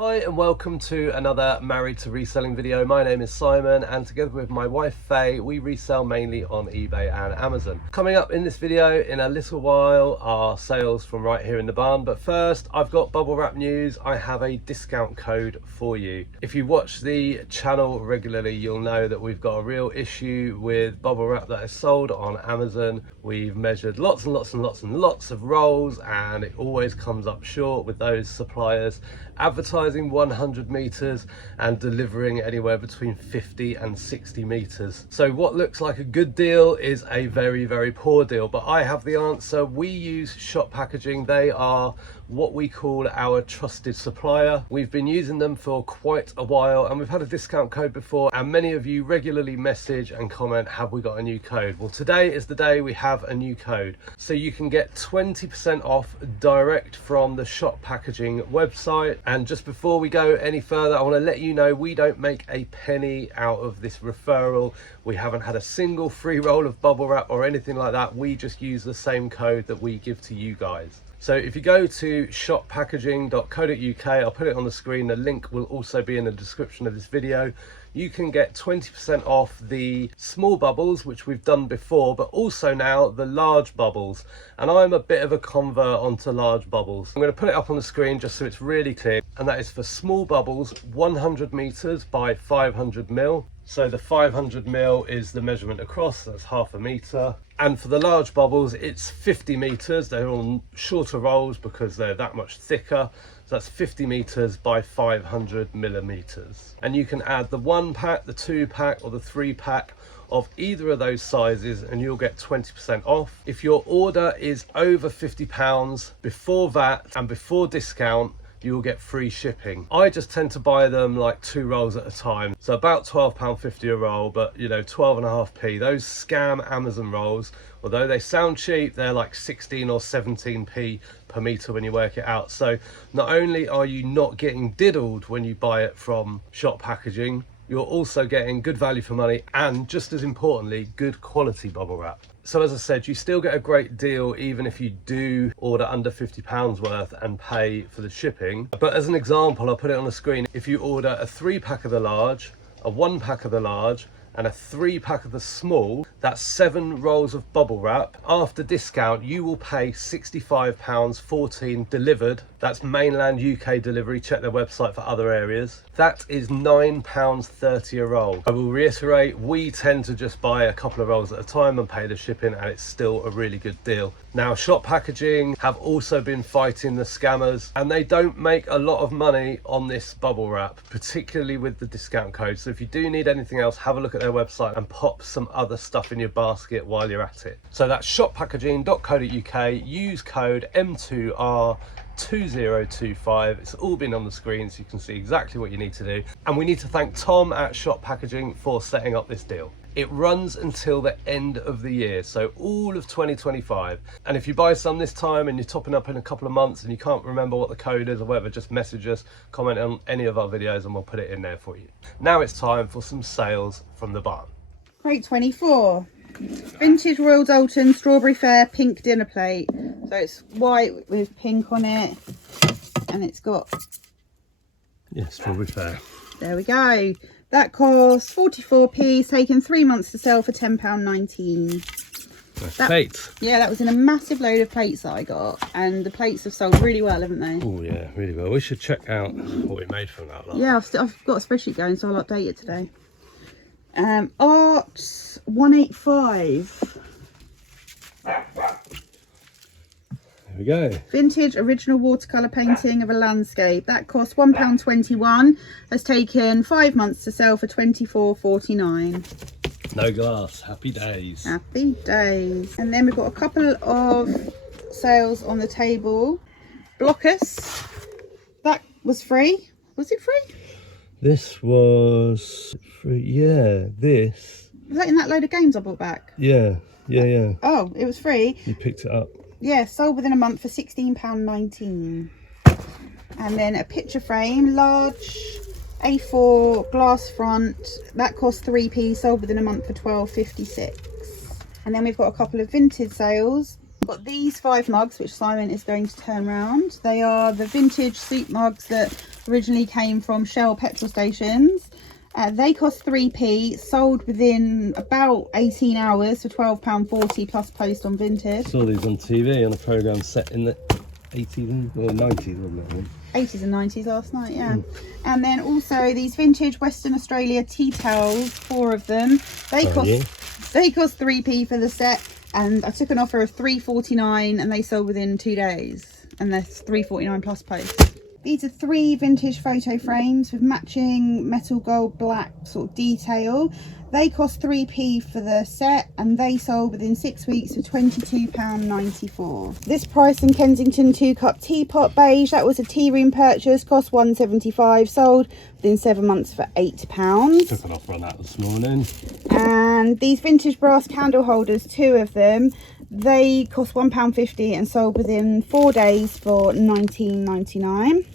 Hi and welcome to another Married to Reselling video. My name is Simon and together with my wife Faye, we resell mainly on eBay and Amazon. Coming up in this video in a little while are sales from right here in the barn, but first I've got bubble wrap news. I have a discount code for you. If you watch the channel regularly, you'll know that we've got a real issue with bubble wrap that is sold on Amazon. We've measured lots and lots of rolls and it always comes up short with those suppliers advertising 100 meters and delivering anywhere between 50 and 60 meters. So what looks like a good deal is a very poor deal, but I have the answer. We use Shop Packaging. They are what we call our trusted supplier. We've been using them for quite a while and we've had a discount code before, and many of you regularly message and comment, have we got a new code? Well, today is the day we have a new code. So you can get 20% off direct from the Shop Packaging website. And just before we go any further, I want to let you know we don't make a penny out of this referral. We haven't had a single free roll of bubble wrap or anything like that. We just use the same code that we give to you guys. So if you go to shoppackaging.co.uk, I'll put it on the screen. The link will also be in the description of this video. You can get 20% off the small bubbles, which we've done before, but also now the large bubbles. And I'm a bit of a convert onto large bubbles. I'm going to put it up on the screen just so it's really clear. And that is for small bubbles, 100 meters by 500 mil. So the 500 mil is the measurement across, that's half a meter. And for the large bubbles, it's 50 meters. They're on shorter rolls because they're that much thicker. So that's 50 meters by 500 millimeters. And you can add the 1 pack, the 2 pack, or the 3 pack of either of those sizes and you'll get 20% off. If your order is over £50 before VAT and before discount, you will get free shipping. I just tend to buy them like 2 rolls at a time, so about £12.50 a roll, but you know, 12.5p. Those scam Amazon rolls, although they sound cheap, they're like 16 or 17p per meter when you work it out. So not only are you not getting diddled when you buy it from Shop Packaging, you're also getting good value for money and, just as importantly, good quality bubble wrap. So as I said, you still get a great deal even if you do order under £50 worth and pay for the shipping. But as an example, I'll put it on the screen. If you order a 3 pack of the large, a 1 pack of the large, and a 3 pack of the small, that's 7 rolls of bubble wrap. After discount, you will pay £65.14 delivered. That's mainland UK delivery. Check their website for other areas. That is £9.30 a roll. I will reiterate, we tend to just buy a couple of rolls at a time and pay the shipping, and it's still a really good deal. Now, Shop Packaging have also been fighting the scammers, and they don't make a lot of money on this bubble wrap, particularly with the discount code. So if you do need anything else, have a look at their website and pop some other stuff in your basket while you're at it. So that's shoppackaging.co.uk. Use code M2R2025. It's all been on the screen so you can see exactly what you need to do. And we need to thank Tom at Shop Packaging for setting up this deal. It runs until the end of the year, so all of 2025. And if you buy some this time and you're topping up in a couple of months and you can't remember what the code is or whatever, just message us, comment on any of our videos and we'll put it in there for you. Now it's time for some sales from the barn. Crate 24. Vintage Royal Dalton Strawberry Fair pink dinner plate. So it's white with pink on it and it's got... Yeah, Strawberry Fair. There we go. That costs 44p, taken 3 months to sell for £10.19. Nice plate. Yeah, that was in a massive load of plates that I got, and the plates have sold really well, haven't they? Oh yeah, really well. We should check out what we made from that lot. Yeah, I've got a spreadsheet going, so I'll update it today. Art 185. There we go. Vintage original watercolour painting of a landscape. That cost £1.21. Has taken 5 months to sell for £24.49. No glass. Happy days. Happy days. And then we've got a couple of sales on the table. Blockers. That was free. Was it free? This was free. Yeah, this. Was that in that load of games I bought back? Yeah. Oh, it was free. You picked it up. Yeah, sold within a month for £16.19. And then a picture frame, large A4 glass front. That cost 3p, sold within a month for £12.56. And then we've got a couple of vintage sales. We've got these 5 mugs, which Simon is going to turn around. They are the vintage soup mugs that originally came from Shell petrol stations. They cost 3p, sold within about 18 hours for £12.40 plus post on Vinted. Saw these on TV on a programme set in the 80s or 90s, wasn't it? 80s and 90s last night, yeah. And then also these vintage Western Australia tea towels, 4 of them. They cost 3p for the set, and I took an offer of £3.49 and they sold within 2 days, and that's £3.49 plus post. These are 3 vintage photo frames with matching metal gold black sort of detail. They cost 3p for the set and they sold within 6 weeks for £22.94. This price in Kensington 2-cup teapot beige, that was a tea room purchase, cost £1.75, sold within 7 months for £8. Took an offer on that this morning. And these vintage brass candle holders, 2 of them, they cost £1.50 and sold within 4 days for £19.99.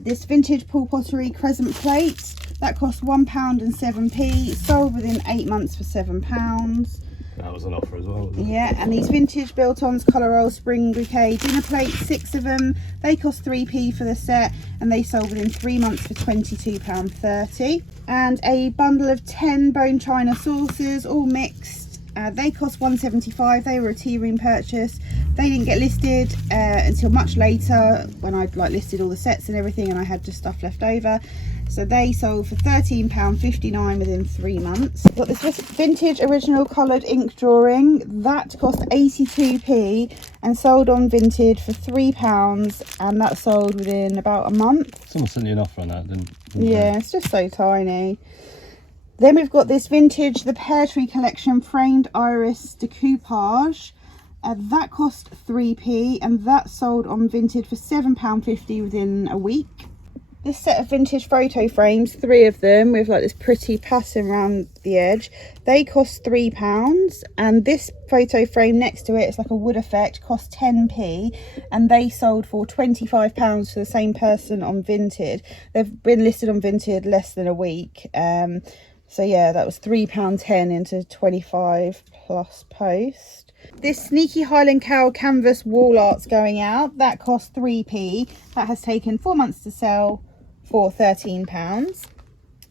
This vintage Paul Pottery crescent plate, that cost £1.07, sold within 8 months for £7. That was an offer as well, wasn't it? Yeah, and these vintage Biltons colour roll spring bouquet dinner plates, 6 of them, they cost 3p for the set and they sold within 3 months for £22.30. And a bundle of 10 bone china saucers, all mixed. They cost £1.75. They were a tea room purchase. They didn't get listed until much later when I'd listed all the sets and everything, and I had just stuff left over. So they sold for £13.59 within 3 months. Got this vintage original coloured ink drawing. That cost 82p and sold on Vinted for £3, and that sold within about a month. Someone sent you an offer on that, didn't Yeah, it's just so tiny. Then we've got this vintage, the Pear Tree Collection framed iris decoupage. That cost 3p and that sold on Vinted for £7.50 within a week. This set of vintage photo frames, 3 of them with this pretty pattern around the edge, they cost £3, and this photo frame next to it, it's like a wood effect, cost 10p and they sold for £25 for the same person on Vinted. They've been listed on Vinted less than a week. So yeah, that was £3.10 into 25 plus post. This sneaky Highland Cow canvas wall art's going out. That cost 3p. That has taken 4 months to sell for £13.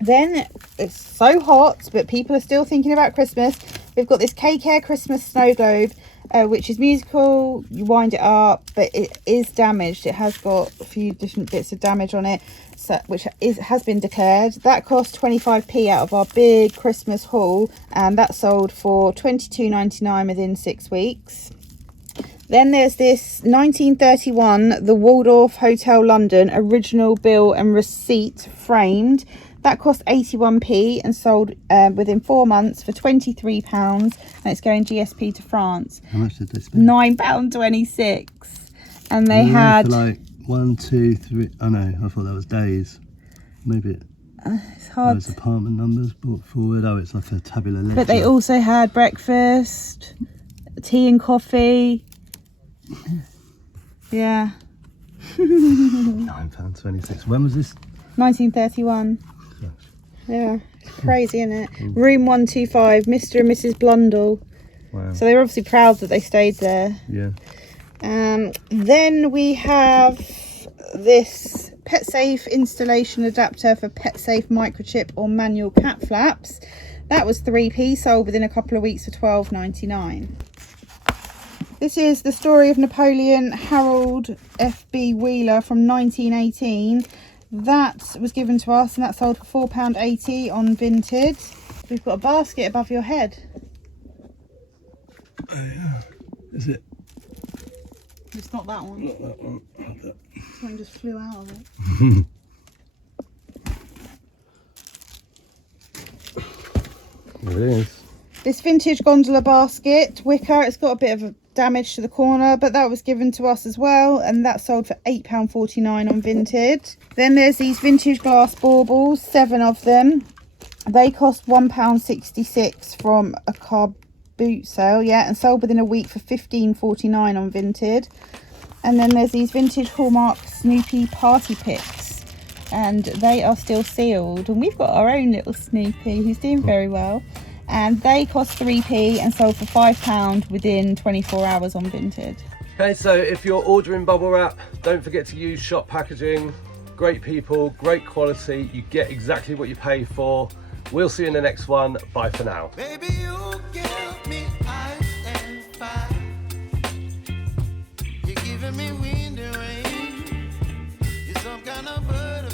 Then it's so hot, but people are still thinking about Christmas. We've got this K-Care Christmas snow globe, which is musical. You wind it up, but it is damaged. It has got a few different bits of damage on it, so, which has been declared. That cost 25p out of our big Christmas haul, and that sold for £22.99 within 6 weeks. Then there's this 1931, the Waldorf Hotel London original bill and receipt framed. That cost 81p and sold within 4 months for £23, and it's going GSP to France. How much did they spend? £9.26. And they had... For 1, 2, 3... Oh no, I thought that was days. Maybe it's hard. Those apartment numbers brought forward. Oh, it's like a tabula ledger. But they also had breakfast, tea and coffee. Yeah. £9.26. When was this? 1931. Yeah, it's crazy, isn't it? Room 125, Mr. and Mrs. Blundell. Wow. So they were obviously proud that they stayed there. Yeah. Then we have this PetSafe installation adapter for PetSafe microchip or manual cat flaps. That was 3p, sold within a couple of weeks for £12.99. This is the story of Napoleon Harold F.B. Wheeler from 1918. That was given to us and that sold for £4.80 on Vinted. We've got a basket above your head. Oh yeah. Is it? It's not that one. Not that one. This one just flew out of it. There it is. This vintage gondola basket, wicker, it's got a bit of damage to the corner, but that was given to us as well, and that sold for £8.49 on Vinted. Then there's these vintage glass baubles, 7 of them. They cost £1.66 from a car boot sale, yeah, and sold within a week for £15.49 on Vinted. And then there's these vintage Hallmark Snoopy party picks, and they are still sealed, and we've got our own little Snoopy who's doing very well. And they cost 3p and sold for £5 within 24 hours on Vinted. Okay, so if you're ordering bubble wrap, don't forget to use shop packaging. great people, great quality. You get exactly what you pay for. We'll see you in the next one. Bye for now. Baby, you give me ice and fire. You're giving me wind and rain. You're some kind of bird.